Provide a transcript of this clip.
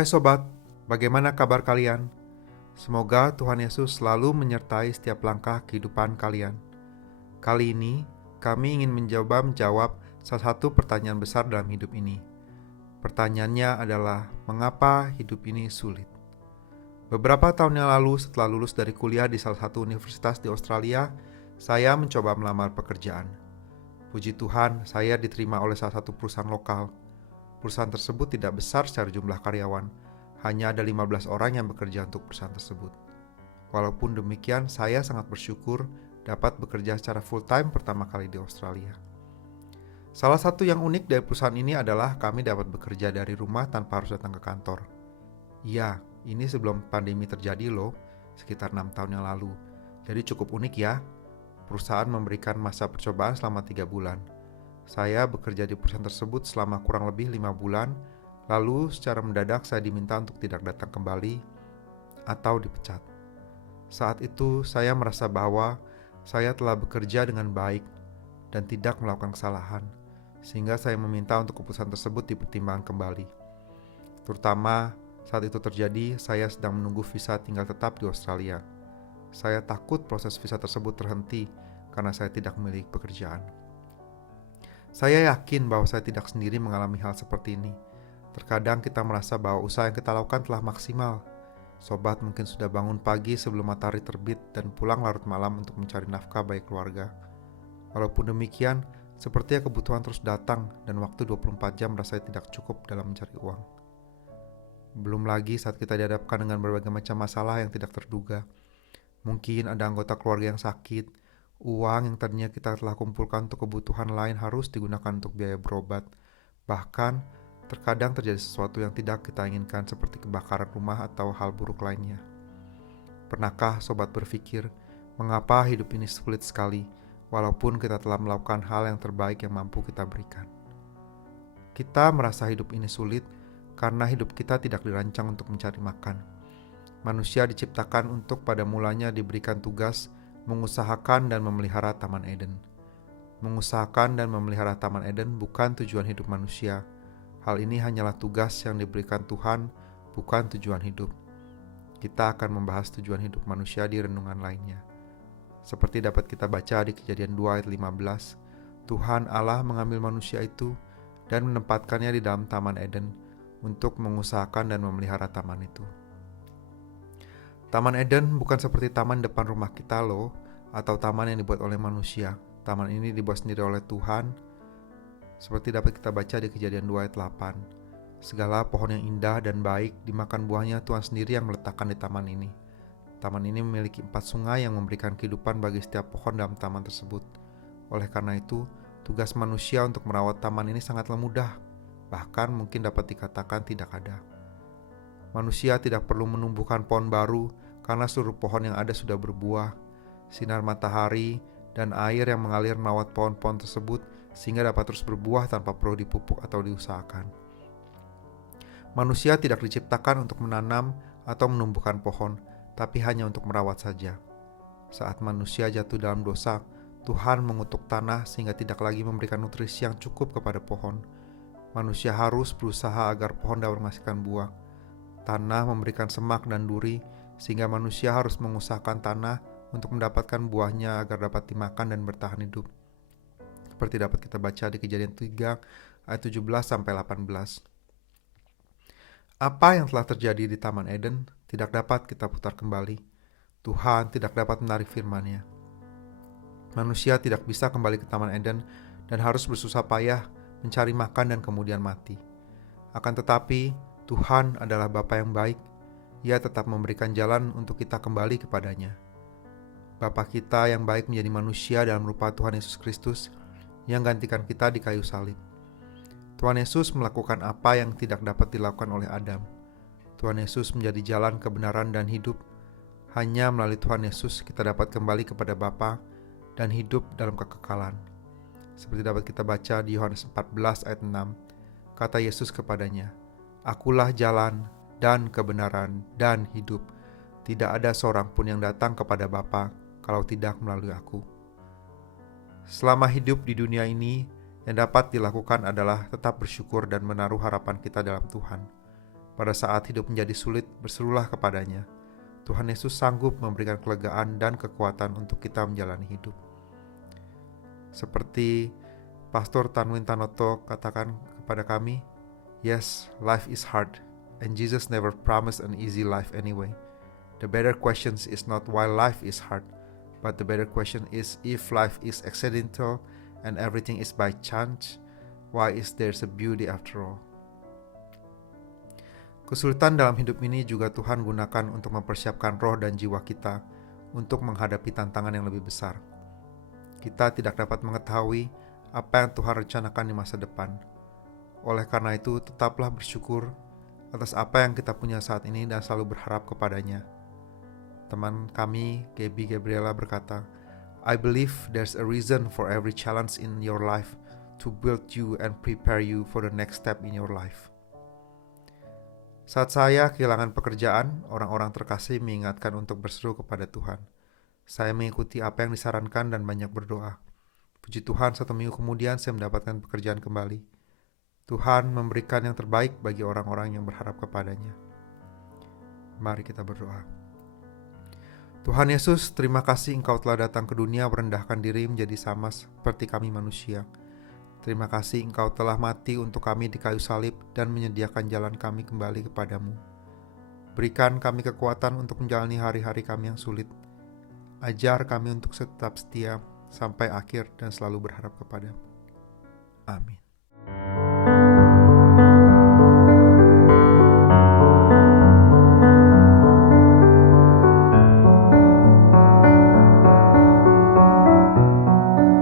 Hai sobat, bagaimana kabar kalian? Semoga Tuhan Yesus selalu menyertai setiap langkah kehidupan kalian. Kali ini, kami ingin menjawab salah satu pertanyaan besar dalam hidup ini. Pertanyaannya adalah, mengapa hidup ini sulit? Beberapa tahun yang lalu setelah lulus dari kuliah di salah satu universitas di Australia, saya mencoba melamar pekerjaan. Puji Tuhan, saya diterima oleh salah satu perusahaan lokal. Perusahaan tersebut tidak besar secara jumlah karyawan, hanya ada 15 orang yang bekerja untuk perusahaan tersebut. Walaupun demikian, saya sangat bersyukur dapat bekerja secara full-time pertama kali di Australia. Salah satu yang unik dari perusahaan ini adalah kami dapat bekerja dari rumah tanpa harus datang ke kantor. Ya, ini sebelum pandemi terjadi loh, sekitar 6 tahun yang lalu. Jadi cukup unik ya. Perusahaan memberikan masa percobaan selama 3 bulan. Saya bekerja di perusahaan tersebut selama kurang lebih 5 bulan, lalu secara mendadak saya diminta untuk tidak datang kembali atau dipecat. Saat itu saya merasa bahwa saya telah bekerja dengan baik dan tidak melakukan kesalahan, sehingga saya meminta untuk keputusan tersebut dipertimbangkan kembali. Terutama saat itu terjadi, saya sedang menunggu visa tinggal tetap di Australia. Saya takut proses visa tersebut terhenti karena saya tidak memiliki pekerjaan. Saya yakin bahwa saya tidak sendiri mengalami hal seperti ini. Terkadang kita merasa bahwa usaha yang kita lakukan telah maksimal. Sobat mungkin sudah bangun pagi sebelum matahari terbit dan pulang larut malam untuk mencari nafkah bagi keluarga. Walaupun demikian, sepertinya kebutuhan terus datang dan waktu 24 jam rasanya tidak cukup dalam mencari uang. Belum lagi saat kita dihadapkan dengan berbagai macam masalah yang tidak terduga. Mungkin ada anggota keluarga yang sakit. Uang yang tadinya kita telah kumpulkan untuk kebutuhan lain harus digunakan untuk biaya berobat. Bahkan, terkadang terjadi sesuatu yang tidak kita inginkan seperti kebakaran rumah atau hal buruk lainnya. Pernahkah sobat berpikir, mengapa hidup ini sulit sekali, walaupun kita telah melakukan hal yang terbaik yang mampu kita berikan? Kita merasa hidup ini sulit karena hidup kita tidak dirancang untuk mencari makan. Manusia diciptakan untuk pada mulanya diberikan tugas mengusahakan dan memelihara Taman Eden. Mengusahakan dan memelihara Taman Eden bukan tujuan hidup manusia. Hal ini hanyalah tugas yang diberikan Tuhan, bukan tujuan hidup. Kita akan membahas tujuan hidup manusia di renungan lainnya. Seperti dapat kita baca di Kejadian 2 ayat 15, Tuhan Allah mengambil manusia itu dan menempatkannya di dalam Taman Eden untuk mengusahakan dan memelihara taman itu. Taman Eden bukan seperti taman depan rumah kita loh, atau taman yang dibuat oleh manusia. Taman ini dibuat sendiri oleh Tuhan, seperti dapat kita baca di Kejadian 2 ayat 8. Segala pohon yang indah dan baik dimakan buahnya Tuhan sendiri yang meletakkan di taman ini. Taman ini memiliki 4 sungai yang memberikan kehidupan bagi setiap pohon dalam taman tersebut. Oleh karena itu, tugas manusia untuk merawat taman ini sangatlah mudah, bahkan mungkin dapat dikatakan tidak ada. Manusia tidak perlu menumbuhkan pohon baru karena seluruh pohon yang ada sudah berbuah. Sinar matahari dan air yang mengalir merawat pohon-pohon tersebut sehingga dapat terus berbuah tanpa perlu dipupuk atau diusahakan. Manusia tidak diciptakan untuk menanam atau menumbuhkan pohon, tapi hanya untuk merawat saja. Saat manusia jatuh dalam dosa, Tuhan mengutuk tanah sehingga tidak lagi memberikan nutrisi yang cukup kepada pohon. Manusia harus berusaha agar pohon dapat menghasilkan buah. Tanah memberikan semak dan duri, sehingga manusia harus mengusahakan tanah untuk mendapatkan buahnya agar dapat dimakan dan bertahan hidup. Seperti dapat kita baca di Kejadian 3 ayat 17-18. Apa yang telah terjadi di Taman Eden tidak dapat kita putar kembali. Tuhan tidak dapat menarik firman-Nya. Manusia tidak bisa kembali ke Taman Eden dan harus bersusah payah mencari makan dan kemudian mati. Akan tetapi, Tuhan adalah Bapa yang baik. Ia tetap memberikan jalan untuk kita kembali kepadanya. Bapa kita yang baik menjadi manusia dalam rupa Tuhan Yesus Kristus yang gantikan kita di kayu salib. Tuhan Yesus melakukan apa yang tidak dapat dilakukan oleh Adam. Tuhan Yesus menjadi jalan kebenaran dan hidup. Hanya melalui Tuhan Yesus kita dapat kembali kepada Bapa dan hidup dalam kekekalan. Seperti dapat kita baca di Yohanes 14 ayat 6. Kata Yesus kepadanya, Akulah jalan dan kebenaran dan hidup. Tidak ada seorang pun yang datang kepada Bapa kalau tidak melalui aku. Selama hidup di dunia ini, yang dapat dilakukan adalah tetap bersyukur dan menaruh harapan kita dalam Tuhan. Pada saat hidup menjadi sulit, berserulah kepadanya. Tuhan Yesus sanggup memberikan kelegaan dan kekuatan untuk kita menjalani hidup. Seperti Pastor Tanwin Tanoto katakan kepada kami, yes, life is hard, and Jesus never promised an easy life anyway. The better question is not why life is hard, but the better question is if life is accidental and everything is by chance, why is there a beauty after all? Kesulitan dalam hidup ini juga Tuhan gunakan untuk mempersiapkan roh dan jiwa kita untuk menghadapi tantangan yang lebih besar. Kita tidak dapat mengetahui apa yang Tuhan rencanakan di masa depan. Oleh karena itu, tetaplah bersyukur atas apa yang kita punya saat ini dan selalu berharap kepadanya. Teman kami, Gaby Gabriela berkata, I believe there's a reason for every challenge in your life to build you and prepare you for the next step in your life. Saat saya kehilangan pekerjaan, orang-orang terkasih mengingatkan untuk berseru kepada Tuhan. Saya mengikuti apa yang disarankan dan banyak berdoa. Puji Tuhan, 1 minggu kemudian saya mendapatkan pekerjaan kembali. Tuhan memberikan yang terbaik bagi orang-orang yang berharap kepadanya. Mari kita berdoa. Tuhan Yesus, terima kasih Engkau telah datang ke dunia merendahkan diri menjadi sama seperti kami manusia. Terima kasih Engkau telah mati untuk kami di kayu salib dan menyediakan jalan kami kembali kepadamu. Berikan kami kekuatan untuk menjalani hari-hari kami yang sulit. Ajar kami untuk tetap setia sampai akhir dan selalu berharap kepadamu. Amin.